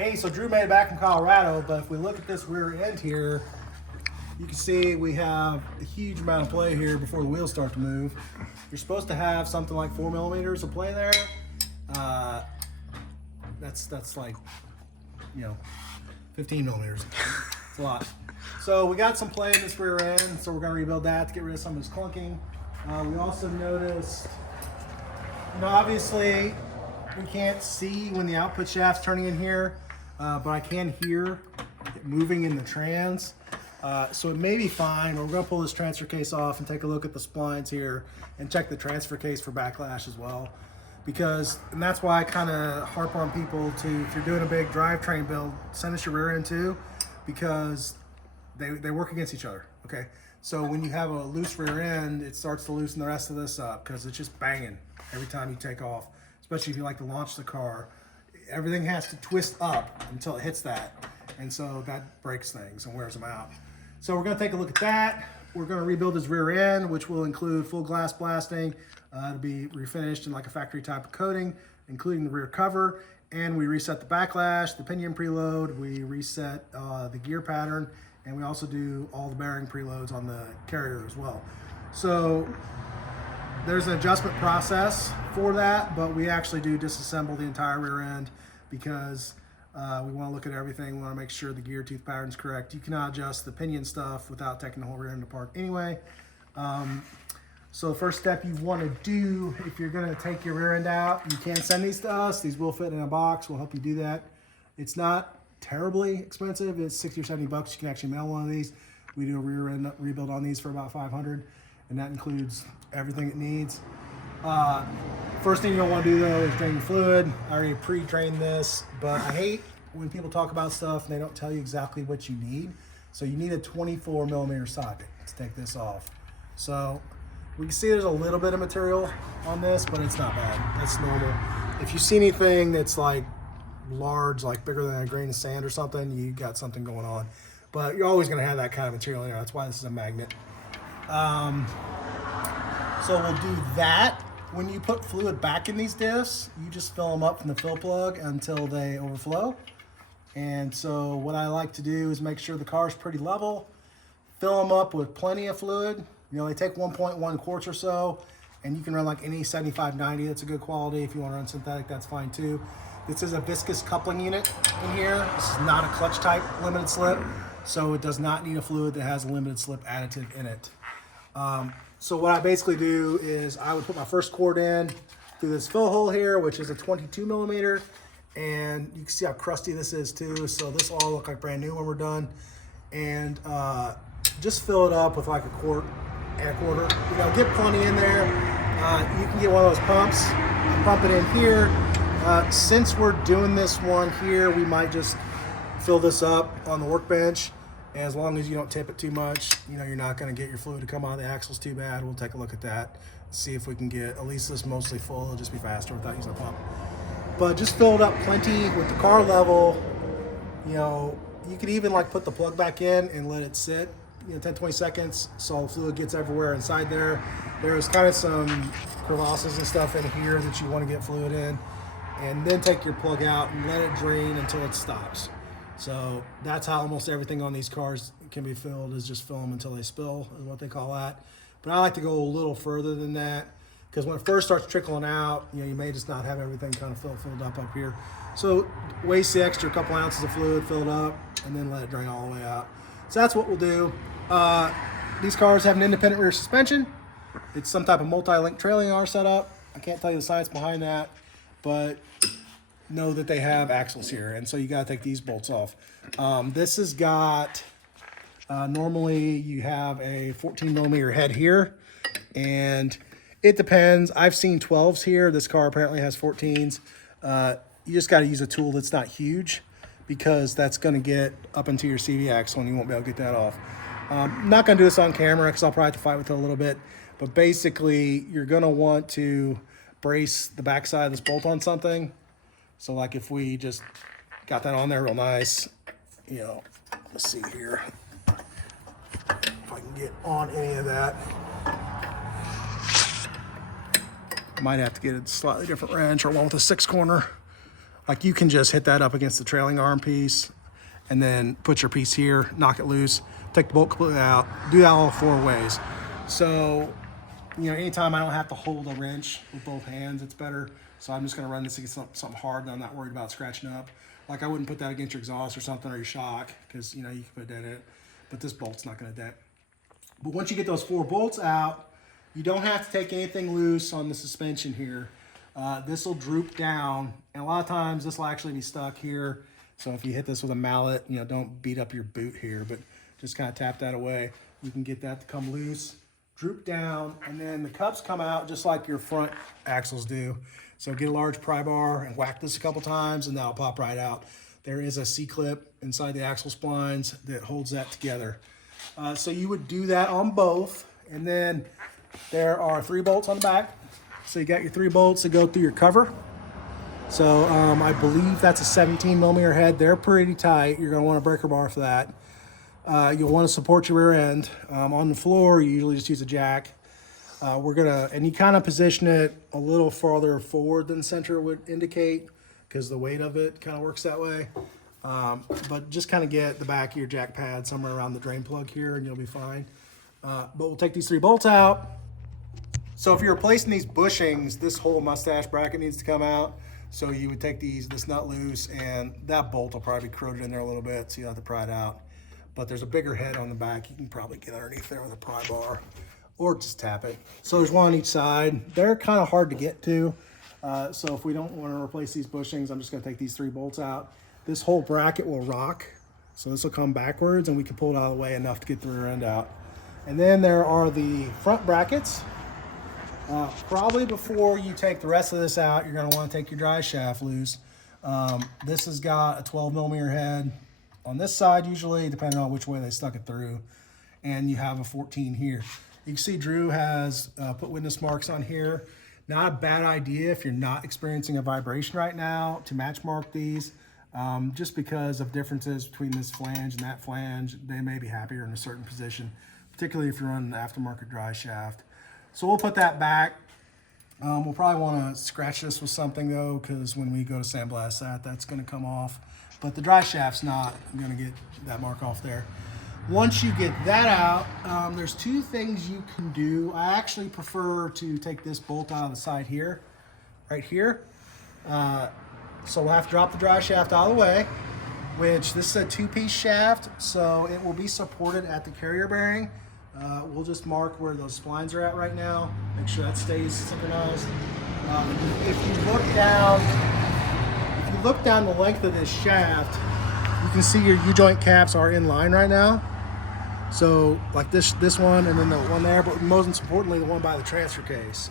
Hey, so Drew made it back from Colorado, but if we look at this rear end here, you can see we have a huge amount of play here before the wheels start to move. You're supposed to have something like 4 millimeters of play there. That's like, 15 millimeters. It's a lot. So we got some play in this rear end, so we're gonna rebuild that to get rid of some of this clunking. We also noticed, obviously we can't see when the output shaft's turning in here, but I can hear it moving in the trans. So it may be fine. We're gonna pull this transfer case off and take a look at the splines here and check the transfer case for backlash as well. And that's why I kind of harp on people to, if you're doing a big drivetrain build, send us your rear end too, because they work against each other, okay? So when you have a loose rear end, it starts to loosen the rest of this up because it's just banging every time you take off, especially if you like to launch the car. Everything has to twist up until it hits that. And so that breaks things and wears them out. So we're gonna take a look at that. We're gonna rebuild his rear end, which will include full glass blasting. It'll be refinished in like a factory type of coating, including the rear cover. And we reset the backlash, the pinion preload, we reset the gear pattern, and we also do all the bearing preloads on the carrier as well. So there's an adjustment process for that, but we actually do disassemble the entire rear end because we want to look at everything. We want to make sure the gear tooth pattern is correct. You cannot adjust the pinion stuff without taking the whole rear end apart anyway. So the first step you want to do, if you're going to take your rear end out, you can send these to us. These will fit in a box. We'll help you do that. It's not terribly expensive. It's 60 or 70 bucks. You can actually mail one of these. We do a rear end rebuild on these for about 500, and that includes everything it needs. First thing you don't want to do though is drain the fluid. I already pre-drained this, but I hate when people talk about stuff and they don't tell you exactly what you need. So you need a 24 millimeter socket to take this off. So we can see there's a little bit of material on this, but it's not bad. That's normal. If you see anything that's like large, like bigger than a grain of sand or something, you got something going on. But you're always going to have that kind of material in there. That's why this is a magnet. So we'll do that. When you put fluid back in these diffs, you just fill them up from the fill plug until they overflow. And so what I like to do is make sure the car is pretty level, fill them up with plenty of fluid. They take 1.1 quarts or so, and you can run like any 7590. That's a good quality. If you want to run synthetic, that's fine too. This is a viscous coupling unit in here. This is not a clutch type limited slip, so it does not need a fluid that has a limited slip additive in it. So what I basically do is I would put my first quart in through this fill hole here, which is a 22 millimeter, and you can see how crusty this is too. So this will all look like brand new when we're done. And just fill it up with like a quart and a quarter. Get plenty in there. You can get one of those pumps, pump it in here. Since we're doing this one here, we might just fill this up on the workbench. As long as you don't tip it too much, you're not going to get your fluid to come out of the axles too bad. We'll take a look at that, see if we can get at least this mostly full. It'll just be faster without using a pump. But just fill it up plenty with the car level. You could even like put the plug back in and let it sit 10-20 seconds so fluid gets everywhere inside there. There's kind of some crevasses and stuff in here that you want to get fluid in, and then take your plug out and let it drain until it stops. So that's how almost everything on these cars can be filled, is just fill them until they spill, is what they call that. But I like to go a little further than that, because when it first starts trickling out, you may just not have everything kind of filled up here. So waste the extra couple ounces of fluid, fill it up, and then let it drain all the way out. So that's what we'll do. These cars have an independent rear suspension. It's some type of multi-link trailing arm setup. I can't tell you the science behind that, but know that they have axles here, and so you got to take these bolts off. This has got normally you have a 14 millimeter head here, and it depends. I've seen 12s here. This car apparently has 14s. You just got to use a tool that's not huge, because that's going to get up into your CV axle and you won't be able to get that off. I'm not going to do this on camera because I'll probably have to fight with it a little bit, but basically you're going to want to brace the backside of this bolt on something. So like if we just got that on there real nice, let's see here if I can get on any of that. Might have to get a slightly different wrench or one with a 6 corner. Like you can just hit that up against the trailing arm piece and then put your piece here, knock it loose, take the bolt completely out, do that all 4 ways. So, you know, anytime I don't have to hold a wrench with both hands, it's better. So I'm just gonna run this against something hard and I'm not worried about scratching up. Like I wouldn't put that against your exhaust or something or your shock because, you know, you can put a dent in it, but this bolt's not gonna dent. But once you get those 4 bolts out, you don't have to take anything loose on the suspension here. This will droop down, and a lot of times this will actually be stuck here. So if you hit this with a mallet, you know, don't beat up your boot here, but just kind of tap that away. You can get that to come loose, droop down, and then the cups come out just like your front axles do. So get a large pry bar and whack this a couple times, and that'll pop right out. There is a C-clip inside the axle splines that holds that together. So you would do that on both, and then there are 3 bolts on the back. So you got your 3 bolts that go through your cover. So I believe that's a 17mm head. They're pretty tight. You're gonna want a breaker bar for that. You'll want to support your rear end. On the floor, you usually just use a jack. And you kind of position it a little farther forward than center would indicate because the weight of it kind of works that way. But just kind of get the back of your jack pad somewhere around the drain plug here and you'll be fine. But we'll take these 3 bolts out. So if you're replacing these bushings, this whole mustache bracket needs to come out. So you would take this nut loose and that bolt will probably be corroded in there a little bit, so you have to pry it out. But there's a bigger head on the back. You can probably get underneath there with a pry bar or just tap it. So there's 1 on each side. They're kind of hard to get to. So if we don't want to replace these bushings, I'm just gonna take these 3 bolts out. This whole bracket will rock. So this will come backwards and we can pull it out of the way enough to get the rear end out. And then there are the front brackets. Probably before you take the rest of this out, you're going to want to take your drive shaft loose. This has got a 12mm head on this side usually, depending on which way they stuck it through. And you have a 14 here. You can see Drew has put witness marks on here. Not a bad idea if you're not experiencing a vibration right now to match mark these. Just because of differences between this flange and that flange, they may be happier in a certain position, particularly if you're running the aftermarket drive shaft. So we'll put that back. We'll probably want to scratch this with something though, because when we go to sandblast that's going to come off. But the drive shaft's not going to get that mark off there. Once you get that out, there's 2 things you can do. I actually prefer to take this bolt out of the side here, right here. So we'll have to drop the drive shaft out of the way, which this is a 2-piece shaft, so it will be supported at the carrier bearing. We'll just mark where those splines are at right now. Make sure that stays synchronized. If you look down the length of this shaft, you can see your U-joint caps are in line right now. So like this one and then the one there, but most importantly, the one by the transfer case.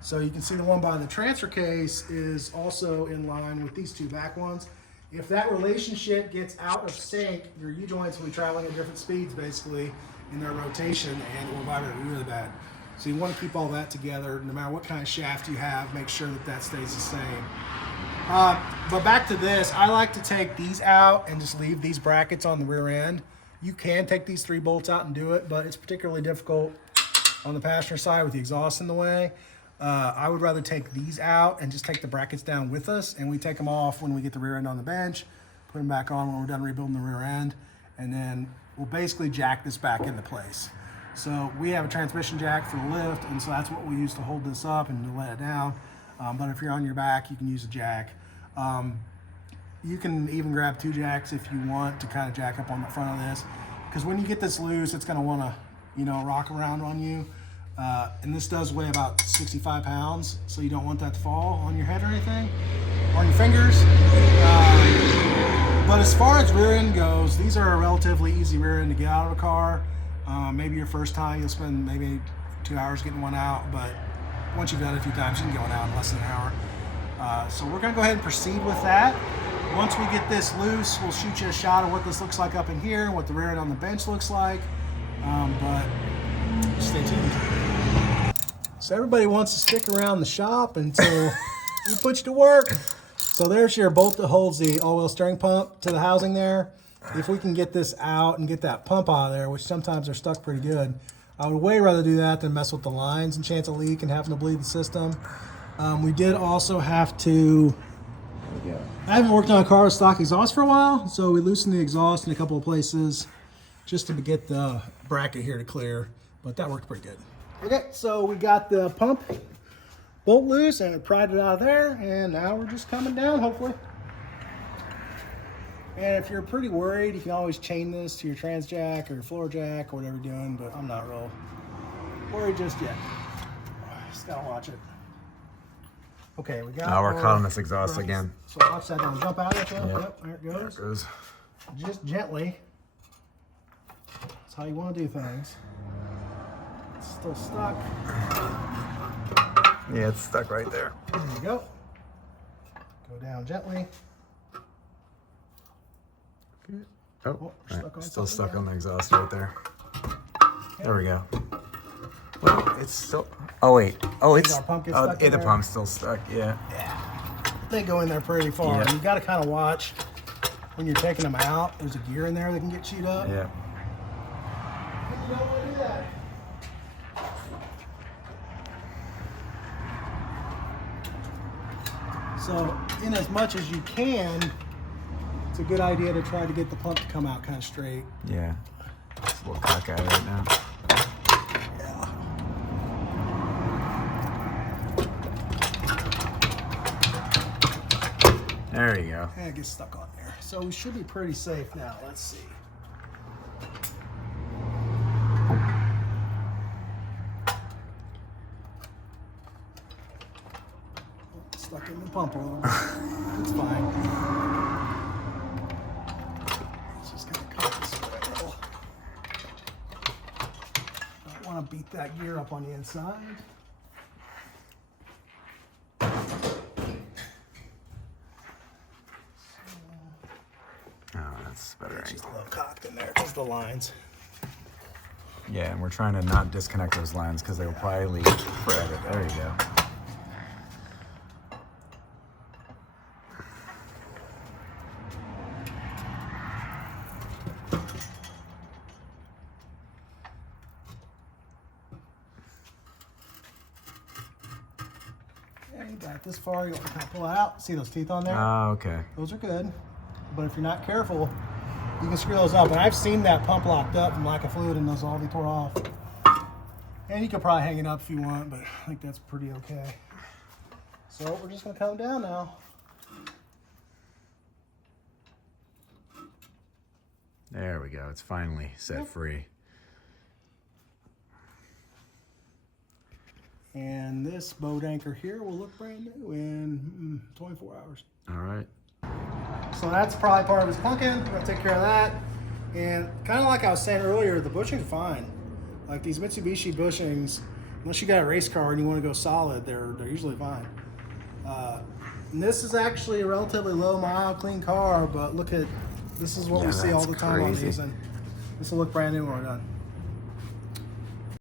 So you can see the one by the transfer case is also in line with these 2 back ones. If that relationship gets out of sync, your U-joints will be traveling at different speeds basically in their rotation and it will vibrate really bad. So you want to keep all that together no matter what kind of shaft you have, make sure that stays the same. But back to this, I like to take these out and just leave these brackets on the rear end. You can take these 3 bolts out and do it, but it's particularly difficult on the passenger side with the exhaust in the way. I would rather take these out and just take the brackets down with us, and we take them off when we get the rear end on the bench, put them back on when we're done rebuilding the rear end, and then we'll basically jack this back into place. So we have a transmission jack for the lift, and so that's what we use to hold this up and to let it down. But if you're on your back, you can use a jack. You can even grab 2 jacks if you want to kind of jack up on the front of this, because when you get this loose, it's going to want to, you know, rock around on you. And this does weigh about 65 pounds, so you don't want that to fall on your head or anything, or on your fingers. But as far as rear end goes, these are a relatively easy rear end to get out of a car. Maybe your first time, you'll spend maybe 2 hours getting one out, but once you've done it a few times, you can get one out in less than an hour. So we're gonna go ahead and proceed with that. Once we get this loose, we'll shoot you a shot of what this looks like up in here and what the rear end on the bench looks like. But stay tuned. So everybody wants to stick around the shop until we put you to work. So there's your bolt that holds the all-wheel steering pump to the housing there. If we can get this out and get that pump out of there, which sometimes are stuck pretty good, I would way rather do that than mess with the lines and chance a leak and having to bleed the system. We did also have to Yeah. I haven't worked on a car with stock exhaust for a while, so we loosened the exhaust in a couple of places just to get the bracket here to clear, but that worked pretty good. Okay, so we got the pump bolt loose and it pried it out of there, and now we're just coming down, hopefully. And if you're pretty worried, you can always chain this to your trans jack or your floor jack or whatever you're doing, but I'm not real worried just yet. Just gotta watch it. Okay, we got. Now we're caught on this exhaust again. So watch that, don't jump out at you. Yep, there it goes. There it goes. Just gently. That's how you want to do things. It's still stuck. Yeah, it's stuck right there. There you go. Go down gently. Oh, stuck on still something stuck on the exhaust right there. There we go. Well, it's still. Oh wait. Oh, it's. Our pump gets stuck in the there. pump's still stuck. Yeah. They go in there pretty far. Yeah. You got to kind of watch when you're taking them out. There's a gear in there that can get chewed up. Yeah. You don't want to do that. So, in as much as you can, it's a good idea to try to get the pump to come out kind of straight. Yeah. It's a little cockeyed right now. Yeah. There you go. And it gets stuck on there. So we should be pretty safe now. Let's see. Stuck in the pump a little bit. It's fine. It's just gonna cut this way a little. Don't want to beat that gear up on the inside. Oh, that's better. It's just a little cocked in there because the lines. Yeah, and we're trying to not disconnect those lines because they will probably leak forever. There you go. Okay, you got it this far. You want to kind of pull it out. See those teeth on there? Oh, okay. Those are good. But if you're not careful, you can screw those up. And I've seen that pump locked up from lack of fluid and those all be tore off. And you could probably hang it up if you want, but I think that's pretty okay. So we're just gonna come down now. There we go. It's finally set free. And this boat anchor here will look brand new in 24 hours. All right. So that's probably part of his clunking. We're gonna take care of that. And kind of like I was saying earlier, the bushing's fine. Like these Mitsubishi bushings, unless you got a race car and you want to go solid, they're usually fine. And this is actually a relatively low mile, clean car, but look at, this is what we see all the time on these, and this will look brand new when we're done.